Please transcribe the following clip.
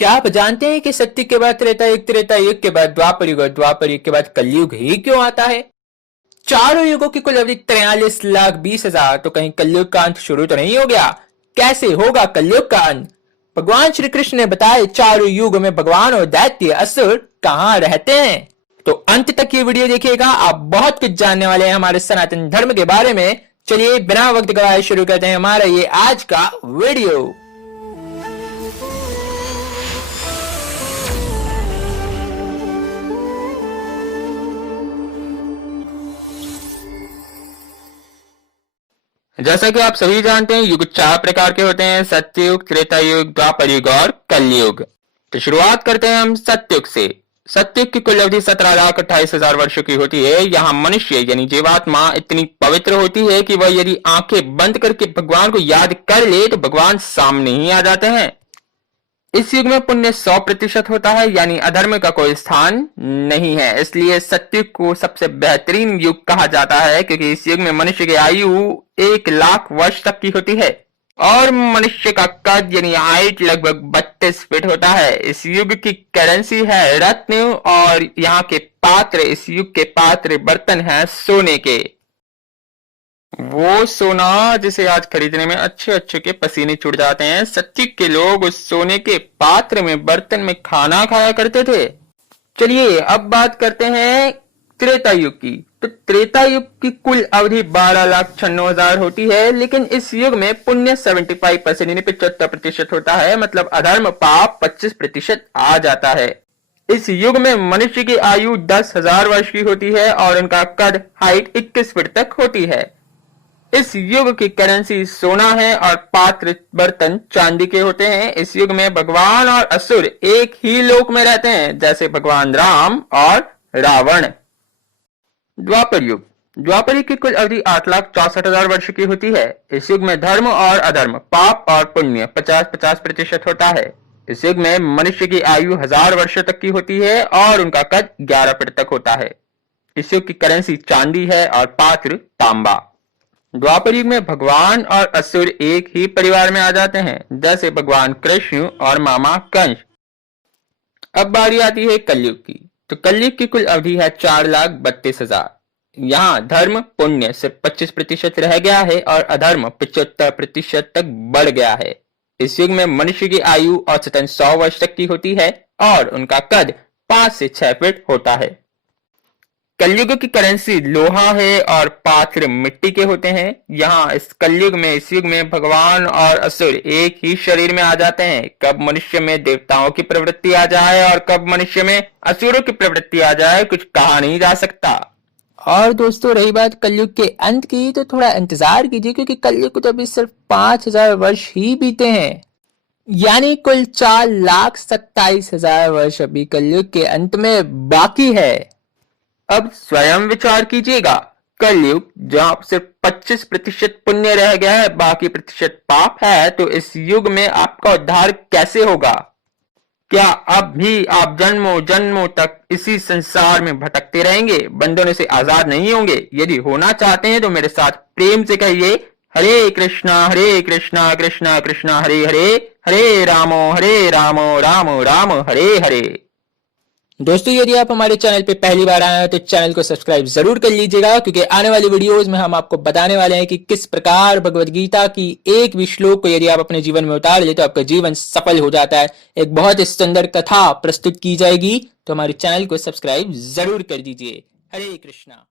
क्या आप जानते हैं कि सत्य के बाद त्रेता युग के बाद द्वापर युग और द्वापर युग के बाद कलयुग ही क्यों आता है? चारों युगों की कुल अवधि 43,20,000, तो कहीं कलयुग का अंत शुरू तो नहीं हो गया? कैसे होगा कलयुग का अंत? भगवान श्री कृष्ण ने बताया चारों युग में भगवान और दैत्य असुर कहाँ रहते हैं। तो अंत तक ये वीडियो देखिएगा, आप बहुत कुछ जानने वाले हैं हमारे सनातन धर्म के बारे में। चलिए बिना वक्त गवाए शुरू करते हैं हमारा ये आज का वीडियो। जैसा कि आप सभी जानते हैं, युग 4 प्रकार के होते हैं: सत्ययुग, त्रेता युग, द्वापर युग और कलयुग। तो शुरुआत करते हैं हम सत्ययुग से। सत्ययुग की कुल अवधि 17,28,000 वर्षों की होती है। यहाँ मनुष्य यानी जीवात्मा इतनी पवित्र होती है कि वह यदि आंखें बंद करके भगवान को याद कर ले तो भगवान सामने ही आ जाते हैं। इस युग में पुण्य 100% होता है, यानी अधर्म का कोई स्थान नहीं है। इसलिए सत्ययुग को सबसे बेहतरीन युग कहा जाता है, क्योंकि इस युग में मनुष्य की आयु 1,00,000 वर्ष तक की होती है और मनुष्य का कद यानी हाइट लगभग 32 फीट होता है। इस युग की करेंसी है रत्न और यहाँ के पात्र, इस युग के पात्र बर्तन हैं सोने के। वो सोना जिसे आज खरीदने में अच्छे अच्छे के पसीने छूट जाते हैं। सत्ययुग के लोग उस सोने के पात्र में, बर्तन में खाना खाया करते थे। चलिए अब बात करते हैं त्रेता युग की। तो त्रेता युग की कुल अवधि 12,96,000 होती है, लेकिन इस युग में पुण्य 75% यानी 75% होता है, मतलब अधर्म पाप 25% आ जाता है। इस युग में मनुष्य की आयु 10,000 वर्ष की होती है और उनका कद हाइट 21 फीट तक होती है। इस युग की करेंसी सोना है और पात्र बर्तन चांदी के होते हैं। इस युग में भगवान और असुर एक ही लोक में रहते हैं, जैसे भगवान राम और रावण। द्वापर युग। द्वापर युग की कुल अवधि 8,64,000 वर्ष की होती है। इस युग में धर्म और अधर्म, पाप और पुण्य 50-50% होता है। इस युग में मनुष्य की आयु 1000 वर्षों तक की होती है और उनका कद 11 फीट तक होता है। इस युग की करेंसी चांदी है और पात्र तांबा। द्वापर युग में भगवान और असुर एक ही परिवार में आ जाते हैं, जैसे भगवान कृष्ण और मामा कंस। अब बारी आती है कलयुग की। तो कलयुग की कुल अवधि है 4,32,000। यहाँ धर्म पुण्य सिर्फ 25% रह गया है और अधर्म 75% तक बढ़ गया है। इस युग में मनुष्य की आयु औसतन 100 वर्ष तक की होती है और उनका कद 5 से 6 फीट होता है। कलयुग की करेंसी लोहा है और पात्र मिट्टी के होते हैं। यहाँ इस कलयुग में, इस युग में भगवान और असुर एक ही शरीर में आ जाते हैं। कब मनुष्य में देवताओं की प्रवृत्ति आ जाए और कब मनुष्य में असुरों की प्रवृत्ति आ जाए, कुछ कहा नहीं जा सकता। और दोस्तों, रही बात कलयुग के अंत की, तो थोड़ा इंतजार कीजिए, क्योंकि कलयुग को तो अभी सिर्फ 5,000 वर्ष ही बीते हैं, यानी कुल 4,27,000 वर्ष अभी कलयुग के अंत में बाकी है। अब स्वयं विचार कीजिएगा, कलयुग जहां सिर्फ 25% पुण्य रह गया है, बाकी प्रतिशत पाप है, तो इस युग में आपका उद्धार कैसे होगा? क्या अब भी आप जन्मों जन्मों तक इसी संसार में भटकते रहेंगे, बंधनों से आजाद नहीं होंगे? यदि होना चाहते हैं तो मेरे साथ प्रेम से कहिए, हरे कृष्णा कृष्णा कृष्णा हरे हरे, हरे रामो रामो राम हरे हरे। दोस्तों, यदि आप हमारे चैनल पे पहली बार आए हैं तो चैनल को सब्सक्राइब जरूर कर लीजिएगा, क्योंकि आने वाली वीडियोस में हम आपको बताने वाले हैं कि किस प्रकार भगवत गीता की एक भी श्लोक को यदि आप अपने जीवन में उतार ले तो आपका जीवन सफल हो जाता है। एक बहुत ही सुंदर कथा प्रस्तुत की जाएगी, तो हमारे चैनल को सब्सक्राइब जरूर कर दीजिए। हरे कृष्णा।